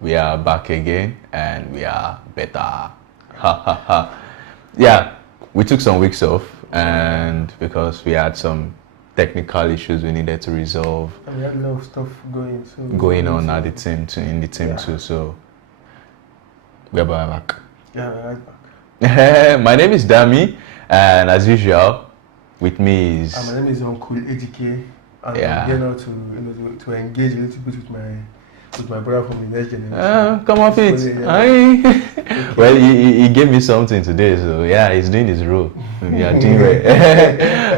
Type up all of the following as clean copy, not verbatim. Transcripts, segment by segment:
We are back again and we are better. Ha ha ha. Yeah, we took some weeks off and because we had some technical issues we needed to resolve. And we had a lot of stuff going on at the team too. So we're back. Yeah, we're right back. My name is Dami and as usual with me is my name is Uncle AGK and I'm here now to engage a little bit with my brother from the next generation. Come off it. Okay. Well, he gave me something today, so yeah, he's doing his role. Yeah, doing right.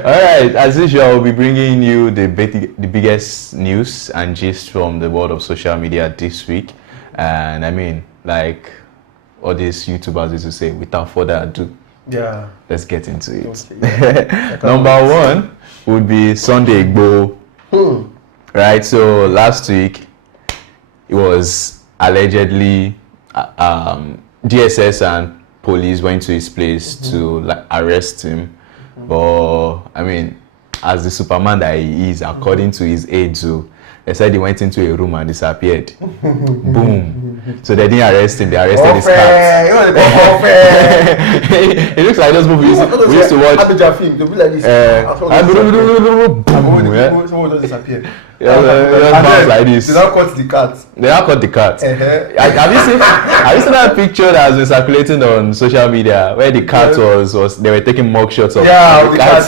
All right, as usual, I'll be bringing you the biggest news and gist from the world of social media this week. And I mean, like all these YouTubers used to say, without further ado, yeah, let's get into it. Okay, yeah. Number one would be Sunday Igboho. Right, so last week, it was allegedly DSS and police went to his place to like arrest him, but I mean, as the Superman that he is, according to his age, so they said he went into a room and disappeared. Boom. So they didn't arrest him; they arrested his cat. It looks like those movies we used to watch. Film, they'll be like this. Someone just disappear. Like this. They now cut the cat. They now cut the cat. Have you seen that picture that has been circulating on social media where the cat was they were taking mug shots of the cat.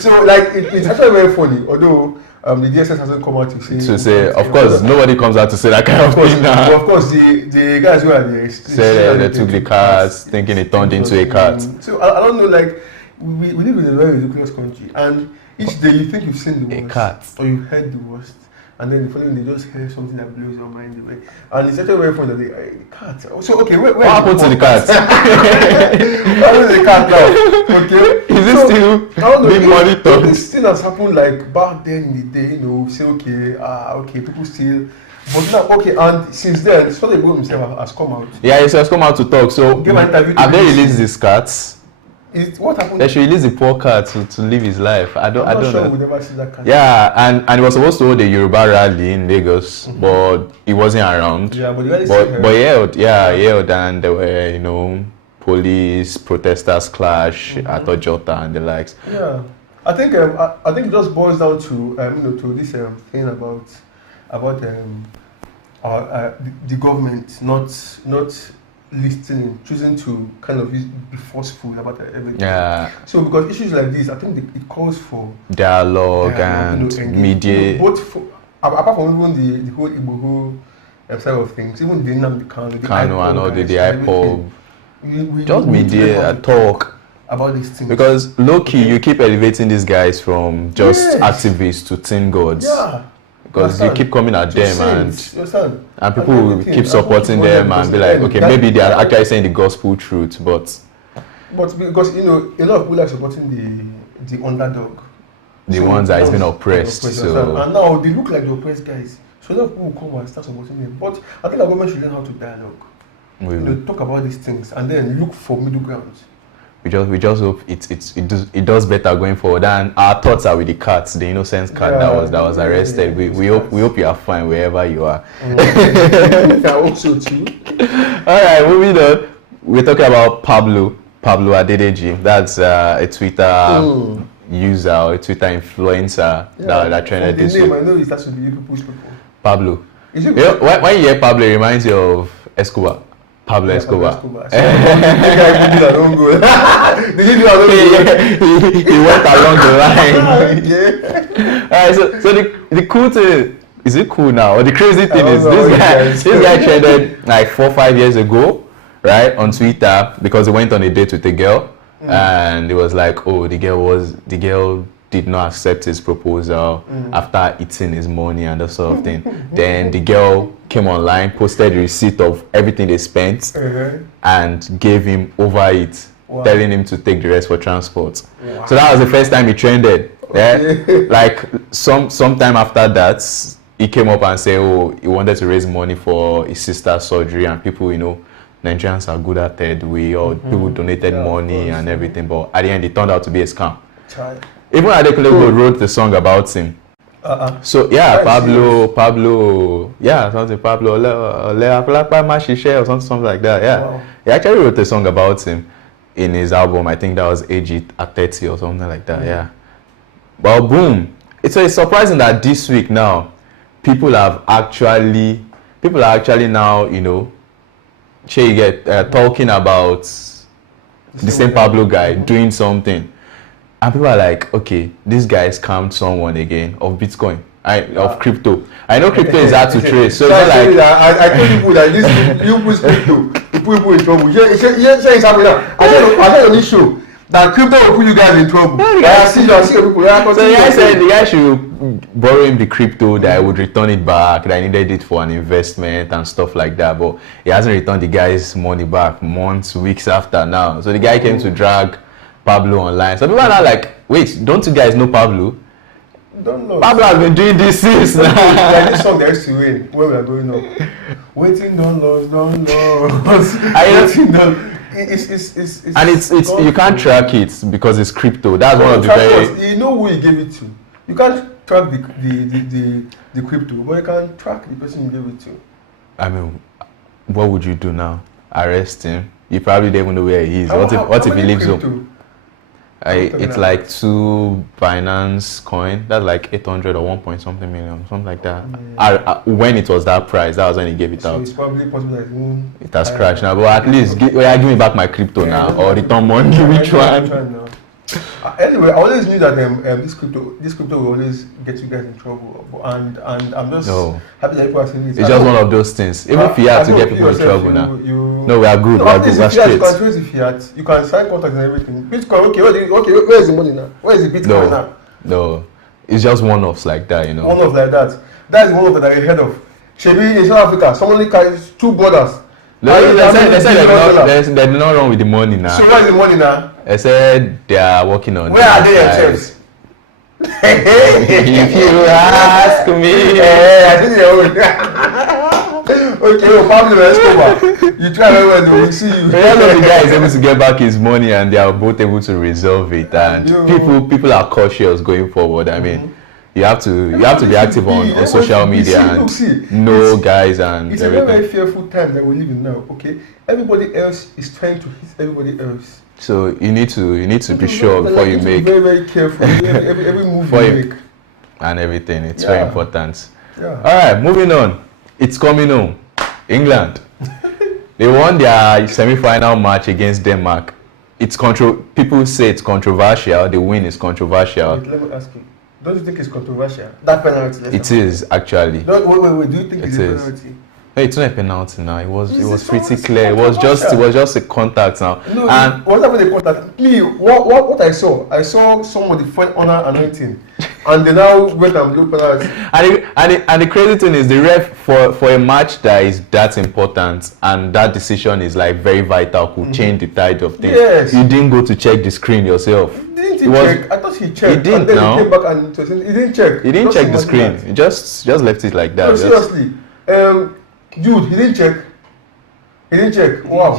So like it's actually very funny, although the DSS hasn't come out to say. Of course, nobody comes out to say that kind of thing now. But of course, the guys who are there say they took the cat, thinking it turned into a cat. So I don't know, like we live in a very ridiculous country, and each day you think you've seen the worst, a cat, or you've heard the worst, and then the following day you just hear something that blows your mind away. And it's actually very funny that the cat. So okay, where what happened to the cat? What happened to the cat now? Okay, is it still being monitored? This thing has happened like back then in the day, say okay, people still. But now, okay, and since then, Sunday Igboho himself has come out. Yeah, he has come out to talk. So have they released these cats? What happened? They should release the poor cat to live his life. I don't know. We'll never see that cat. Yeah, and he was supposed to hold a Yoruba rally in Lagos, but he wasn't around. Yeah, but he held, and there were police protesters clash at Ojota and the likes. Yeah, I think it just boils down to to this thing about the government not listening, choosing to kind of be forceful about everything. Yeah. So because issues like this, I think it calls for dialogue and media. Both apart from even the whole Igboho side of things, even the Kano and all the IPOB. We just media talk about these things. Because low-key, you keep elevating these guys from just activists to teen gods. Yeah. Because you keep coming at them and people will keep supporting them and be like, okay, maybe they are actually saying the gospel truth, but because a lot of people are supporting the underdog, the ones that has been oppressed. So and now they look like the oppressed guys. So a lot of people will come and start supporting them. But I think our government should learn how to dialogue. Talk about these things and then look for middle grounds. We just hope it does better going forward. And our thoughts are with the cats, the innocent cat that was arrested. We hope you are fine wherever you are. I hope so too. All right, moving on. We're talking about Pablo Adedeji. That's a Twitter user or a Twitter influencer that trended this week. I know it starts to be people's people. Pablo. When you hear Pablo, it reminds you of Escobar. Pablo Escobar. Did you do He went along the line. Alright, so the cool thing is it cool now? Or the crazy thing is this guy trended like 4 or 5 years ago, right, on Twitter because he went on a date with a girl and it was like, oh, the girl did not accept his proposal after eating his money and that sort of thing. Then the girl came online, posted the receipt of everything they spent and gave him over it, telling him to take the rest for transport. Wow. So that was the first time he trended. Yeah? Like sometime after that, he came up and said, oh, he wanted to raise money for his sister's surgery and people, Nigerians are good at it. People donated money and everything, but at the end it turned out to be a scam. Even Adekunle Gold wrote the song about him. So yeah, Pablo, yeah, something Pablo or something like that. Yeah, Wow. he actually wrote a song about him in his album. I think that was Age at 30 or something like that. Yeah. Well, boom. It's surprising that this week now, people are actually now, you know, talking about the same Pablo guy doing something, and people are like, okay, this guy scammed someone again of Bitcoin, of crypto. I know crypto is hard to trace, so it's not like I told people that this you put crypto, you put people in trouble. It's happening now. I said on this show that crypto will put you guys in trouble. I see people. So the guy said the guy should borrow him the crypto, that I would return it back, that I needed it for an investment and stuff like that, but he hasn't returned the guy's money back months, weeks after now. So the guy came to drag Pablo online. So people are now like, wait, don't you guys know Pablo? Don't know. Pablo has been doing this since. Like this song that used to win when we are going up. Waiting, don't lose. It's you can't track it because it's crypto. That's one of the very. You know who you gave it to. You can't track the crypto, but you can track the person you gave it to. I mean, what would you do now? Arrest him? You probably don't even know where he is. What if he leaves home? It's like 2 Binance coin. That's like 800 or 1 point something million, something like that. Yeah. When it was that price, that was when he gave it out. It's probably possible that it has crashed now, but at least give me back my crypto now, or return money. Which one? Anyway, I always knew that this crypto will always get you guys in trouble, and I'm just happy that people are saying it. It's just one of those things. Even if you have to get people in trouble now. No, we are good. We are straight. You can trace the fiat. You can sign contracts and everything. Bitcoin, okay, where is the money now? Where is the Bitcoin now? No, it's just one-offs like that, you know. One-off like that. That is one-off that I heard of. Shebi in South Africa, someone carries 2 brothers. They said they're not wrong with the money now. So where is the money now? They said they are working on. Where are they themselves? If you ask me, I think they're old. Okay, Pablo, let's go. You try very well, we see you. The guy is able to get back his money, and they are both able to resolve it. And people are cautious going forward. I mean. You have to be active on social media and know guys and it's everything. It's a very fearful time that we live in now. Okay, everybody else is trying to hit everybody else. So you need to be sure before you make. Be very careful. every move you make and everything. It's very important. Yeah. All right, moving on. It's coming home. England. They won their semi-final match against Denmark. People say it's controversial. The win is controversial. Wait, let me ask you. Don't you think it's controversial? That penalty. It is actually. Wait. Do you think it's a penalty? No, it's not a penalty now. It was pretty clear. It was just a contact now. No, and what happened? The contact. Me, what I saw somebody find honor anointing, and they now went and blew penalty. And the crazy thing is, the ref for a match that is that important and that decision is like very vital, could change the tide of things. Yes. You didn't go to check the screen yourself. Didn't he check? I thought he checked. He didn't. And then he came back and he didn't check. He didn't check the screen. He just left it like that. No, seriously. Dude, he didn't check. Wow.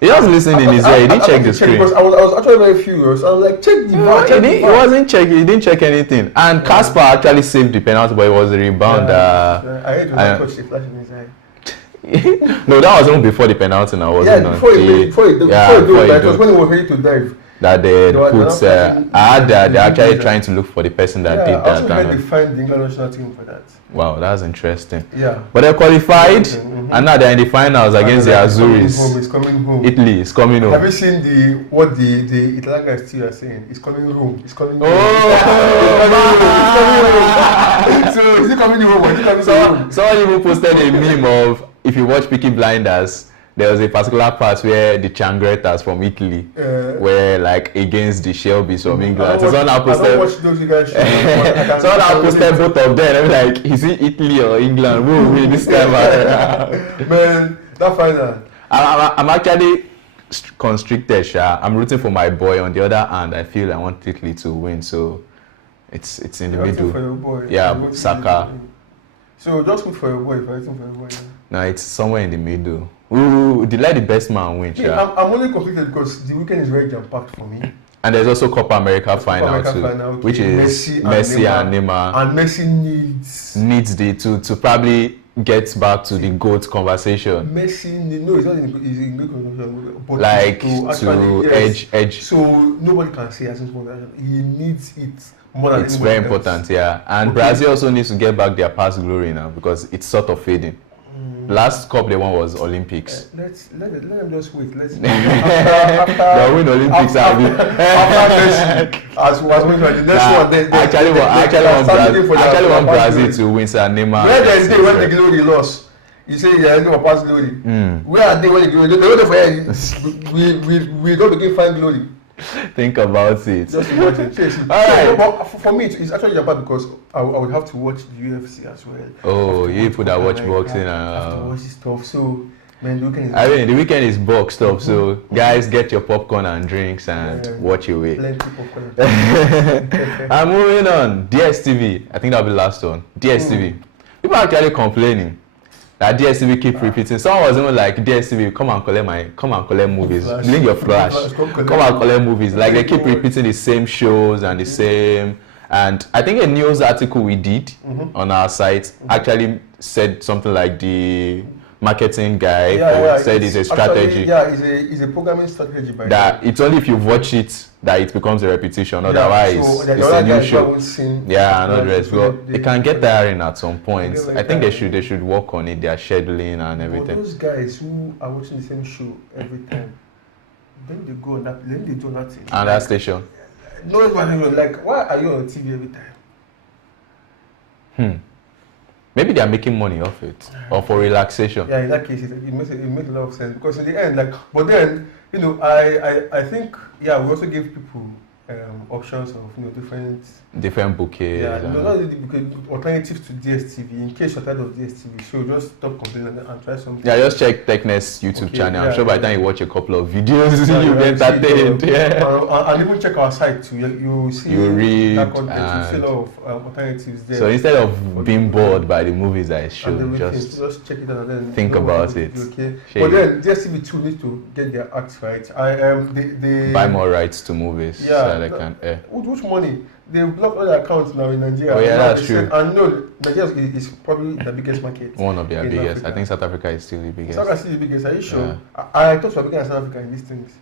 He just listened in his ear. He didn't check the screen. Because I was actually very furious. I was like, check the VAR. He wasn't checking. He didn't check anything. And Casper actually saved the penalty, but it was a rebound. I heard when coach flash in his eye. No, that was even before the penalty now, wasn't it? Before it was when he was ready to dive. That they're actually trying to look for the person that did that. I also heard they fined the England national team for that. Wow, that's interesting. Yeah. But they're qualified, and now they're in the finals against the Azuris. It's coming home. Italy is coming home. Have you seen what the Italian guys still are saying? It's coming home. It's coming home. So is it coming home or is it coming home? Someone even posted a meme of, if you watch Peaky Blinders, there was a particular part where the Changrettas from Italy were like against the Shelbys from England. So someone watch those guys. Someone posted both of them. I'm like, is it Italy or England? Who will win this time? Man, that final. I'm actually constricted, Sha. I'm rooting for my boy. On the other hand, I feel I want Italy to win. So it's in the middle. For your boy. Yeah, Saka. So just root for your boy. Fighting for your boy. Yeah. No, it's somewhere in the middle. Let the best man win. I'm only conflicted because the weekend is very jam-packed for me. And there's also Copa America final too, which is Messi and Neymar. And Messi needs to probably get back to the GOAT conversation. Messi, no, it's not in the conversation, but like to edge. So nobody can say as he needs it more than it's very important, else. yeah. And Brazil also needs to get back their past glory now because it's sort of fading. Last cup they won was Olympics. Let them just wait. Let's they'll win Olympics. After as was winning the next one. They actually want Brazil to win. So Neymar. Where they when the glory lost? You say there is no past glory. Where are they when the glory? They don't for we don't begin find glory. Think about it. Just watch it. All right. But for me, it's actually Japan because I would have to watch the UFC as well. Oh, you people that watch boxing and have to watch this stuff. So, man, the weekend is box stuff. So, guys, get your popcorn and drinks and watch your way. Plenty popcorn. I'm moving on. DStv. I think that'll be the last one. DStv. People are actually complaining that DStv keep repeating. Someone was even like, DStv, come and collect movies. Link your flash. Come and collect movies. Like they keep repeating the same shows and the same. And I think a news article we did on our site actually said something like the marketing guy said it's a strategy. Actually, it's a programming strategy by that it's only if you watch it that it becomes a repetition. Otherwise, so it's a new show. Not rest. Well, it can get tiring at some point. I think they should work on it. Their scheduling and everything. But those guys who are watching the same show every time, then they go on that. Then they do nothing. And that station. No, like why are you on TV every time? Maybe they are making money off it, or for relaxation. Yeah, in that case, it makes a lot of sense because in the end, but then I think we also give people options of different bouquets. Yeah, not really alternatives to DStv in case you're tired of DStv. So just stop complaining and try something. Yeah, just check Techness YouTube channel. I'm sure by the time you watch a couple of videos, you'll be entertained. And even check our site too. You see, you read that content, you see a lot of alternatives there. So instead of being bored by the movies that I show, just check it out and then think about it. Okay. But then DStv too need to get their acts right. They buy more rights to movies. Yeah. So they can air. Which money? They block all their accounts now in Nigeria. Oh yeah, that's true. And no, Nigeria is probably the biggest market. One of their biggest. Africa. I think South Africa is still the biggest. South Africa is still the biggest. Are you sure? Yeah. I thought we were bigger than South Africa in these things.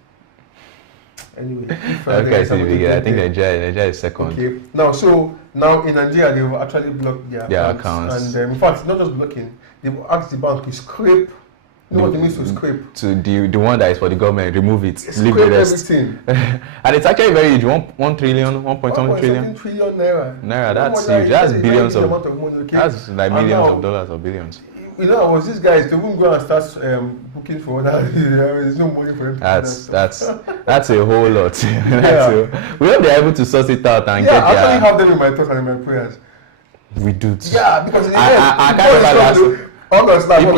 Anyway, South Africa is still the biggest. I think Nigeria is second. Okay. Now in Nigeria they've actually blocked their accounts. And in fact, not just blocking, they've asked the bank to scrape. You know what it means to scrape? To the one that is for the government, remove it. Leave the rest. Everything. And it's actually very huge. 1 trillion, 1.1 trillion. Naira. That's huge. That's billions of money. That's like millions of dollars or billions. I was these guys, they won't go and start booking for that. There's no money for them. That's a whole lot. We hope they're able to sort it out and get I actually have them in my thoughts and in my prayers. We do too. Yeah, because I can't remember August, that's very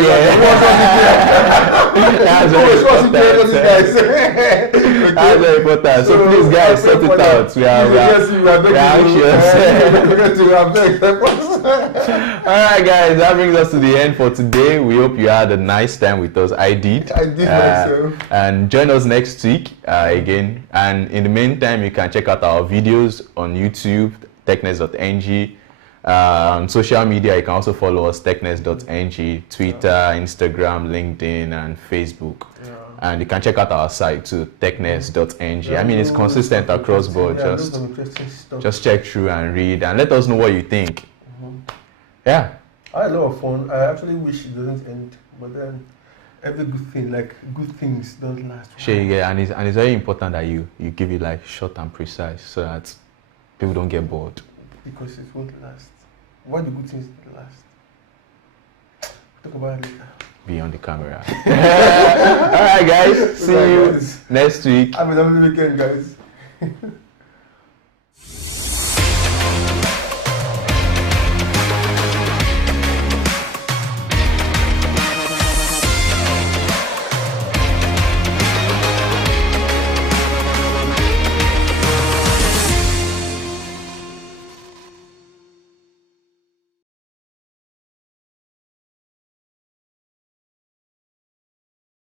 important. So please, guys, sort it out. We are anxious. Alright, guys, that brings us to the end for today. We hope you had a nice time with us. I did myself. And join us next week again. And in the meantime, you can check out our videos on YouTube, techness.ng. On social media, you can also follow us, techness.ng, Twitter, Instagram, LinkedIn, and Facebook. And you can check out our site too, techness.ng. I mean, it's consistent across board. Just check through and read, and let us know what you think. Yeah. I had a lot of fun. I actually wish it doesn't end, but then every good thing, like good things, don't last. And it's very important that you give it like short and precise so that people don't get bored. Because it won't last. Why do good things last? Talk about it later. Beyond the camera. Alright guys, see you next week. Have a lovely weekend, guys.